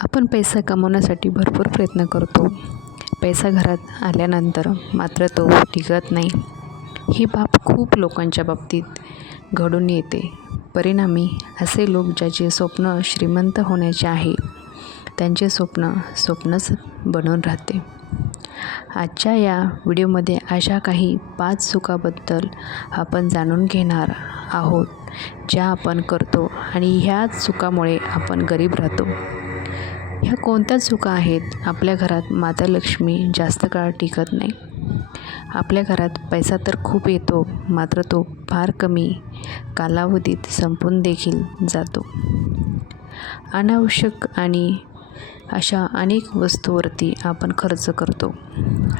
आपण पैसा कमवण्यासाठी भरपूर प्रयत्न करतो. पैसा घरात आल्यानंतर मात्र तो टिकत नाही. ही बाब खूप लोकांच्या बाबतीत घडून येते. परिणामी असे लोक ज्याचे स्वप्न श्रीमंत होण्याचे आहे त्यांचे स्वप्न स्वप्नच बनून राहते. आजच्या या व्हिडिओमध्ये अशा काही पाच चुकाबद्दल आपण जाणून घेणार आहोत ज्या आपण करतो आणि ह्या चुकामुळे आपण गरीब राहतो. ह्या कोणत्या चुका आहेत आपल्या घरात माता लक्ष्मी जास्त काळ टिकत नाही. आपल्या घरात पैसा तर खूप येतो मात्र तो फार कमी कालावधीत संपून देखील जातो. अनावश्यक आणि अशा अनेक वस्तूवरती आपण खर्च करतो.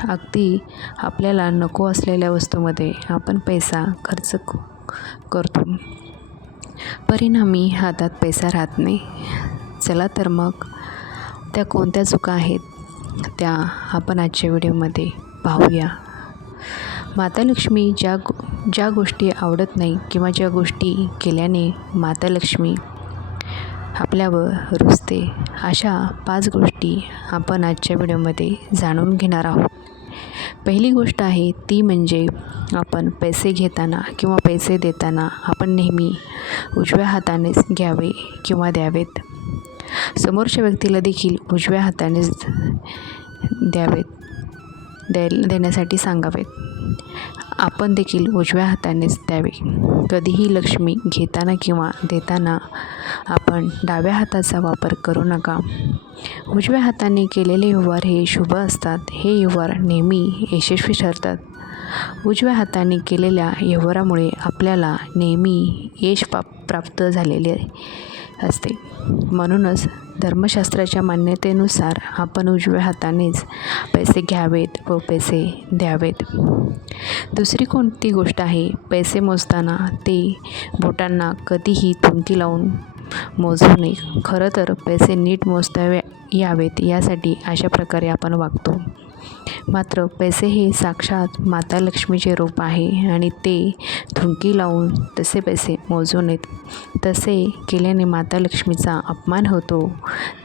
अगदी आपल्याला नको असलेल्या वस्तूमध्ये आपण पैसा खर्च करतो. परिणामी हातात पैसा राहत नाही. चला तर मग त्या कोणत्या चुका आहेत त्या आपण आजच्या व्हिडिओमध्ये पाहूया. माता लक्ष्मी ज्या ज्या गोष्टी आवडत नाही किंवा ज्या गोष्टी केल्याने माता लक्ष्मी आपल्यावर रुजते अशा पाच गोष्टी आपण आजच्या व्हिडिओमध्ये जाणून घेणार आहोत. पहिली गोष्ट आहे ती म्हणजे आपण पैसे घेताना किंवा पैसे देताना आपण नेहमी उजव्या हातानेच घ्यावे किंवा द्यावेत. समोरच्या व्यक्तीला देखील उजव्या हातानेच द्यावेत. द्याय देण्यासाठी सांगावेत. आपण देखील उजव्या हातानेच द्यावे. कधीही लक्ष्मी घेताना किंवा देताना आपण डाव्या हाताचा वापर करू नका. उजव्या हाताने केलेले व्यवहार हे शुभ असतात. हे व्यवहार नेहमी यशस्वी ठरतात. उजव्या हाताने केलेल्या व्यवहारामुळे आपल्याला नेहमी यश प्राप्त झालेले असते. म्हणूनच धर्मशास्त्राच्या मान्यतेनुसार आपण उजव्या हातानेच पैसे घ्यावेत व पैसे द्यावेत. दुसरी कोणती गोष्ट आहे? पैसे मोजताना ते बोटांना कधीही थुंकी लावून मोजू नये. खरं तर पैसे नीट मोजता यावेत यासाठी अशा प्रकारे आपण वागतो. मात्र पैसे हे साक्षात माता लक्ष्मीचे रूप आहे आणि ते थुंकी लावून तसे पैसे मोजू नयेत. तसे केल्याने माता लक्ष्मीचा अपमान होतो.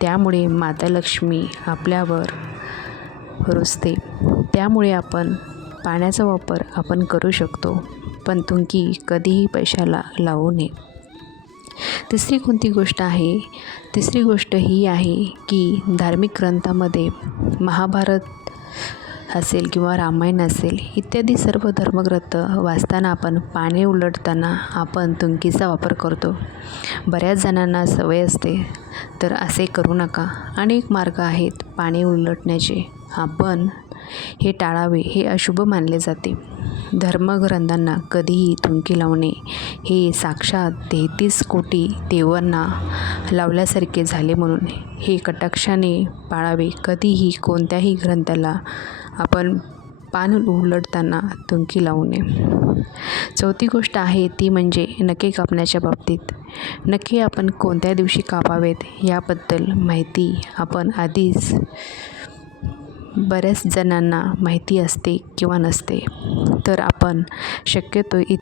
त्यामुळे माता लक्ष्मी आपल्यावर रुसते. त्यामुळे आपण पाण्याचा वापर आपण करू शकतो पण तुंकी कधीही पैशाला लावू नये. तिसरी कोणती गोष्ट आहे? तिसरी गोष्ट ही आहे की धार्मिक ग्रंथामध्ये महाभारत असेल किंवा रामायण असेल इत्यादी सर्व धर्मग्रंथ वाचताना आपण पाणी उलटताना आपण तुंकीचा वापर करतो. बऱ्याच जणांना सवय असते तर असे करू नका. अनेक मार्ग आहेत पाणी उलटण्याचे. आपण हे टाळावे हे अशुभ मानले जाते. धर्मग्रंथांना कधीही थुंकी लावणे हे साक्षात तेहतीस कोटी देवांना लावल्यासारखे झाले म्हणून हे कटाक्षाने पाळावे. कधीही कोणत्याही ग्रंथाला आपण पान उलटताना थुंकी लावू नये. चौथी गोष्ट आहे ती म्हणजे नखे कापण्याच्या बाबतीत. नखे आपण कोणत्या दिवशी कापावेत याबद्दल माहिती आपण आधीच बऱ्याच जणांना माहिती असते किंवा नसते तर आपण शक्यतो इ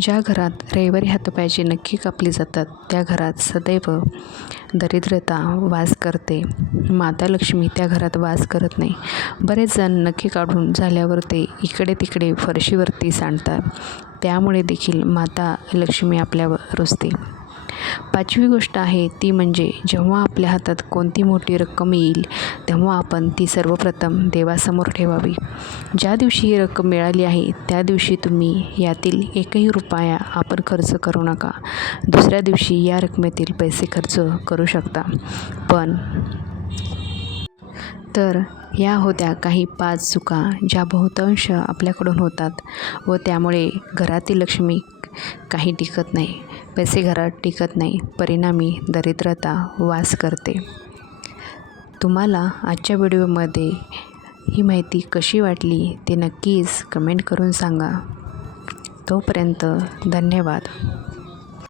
ज्या घरात रविवारी हातपायाची नक्की कापली जातात त्या घरात सदैव दरिद्रता वास करते. माता लक्ष्मी त्या घरात वास करत नाही. बरेच जण नक्की काढून झाल्यावर ते इकडे तिकडे फरशीवरती सांडतात. त्यामुळे देखील माता लक्ष्मी आपल्यावर रुजते. पाचवी गोष्ट आहे ती म्हणजे जेव्हा आपल्या हातात कोणती मोठी रक्कम येईल तेव्हा आपण ती सर्वप्रथम देवासमोर ठेवावी. ज्या दिवशी ही रक्कम मिळाली आहे त्या दिवशी तुम्ही यातील एकही रुपया आपण खर्च करू नका. दुसऱ्या दिवशी या रकमेतील पैसे खर्च करू शकता. पण तर या होत्या काही पाच चुका ज्या बहुतांश आपल्याकडून होतात व त्यामुळे घरातील लक्ष्मी काही टिकत नाही पैसे घरात टिकत नाही परिणामी दरिद्रता वास करते. तुम्हाला आजच्या व्हिडिओमध्ये ही माहिती कशी वाटली ते नक्कीच कमेंट करून सांगा. तोपर्यंत धन्यवाद.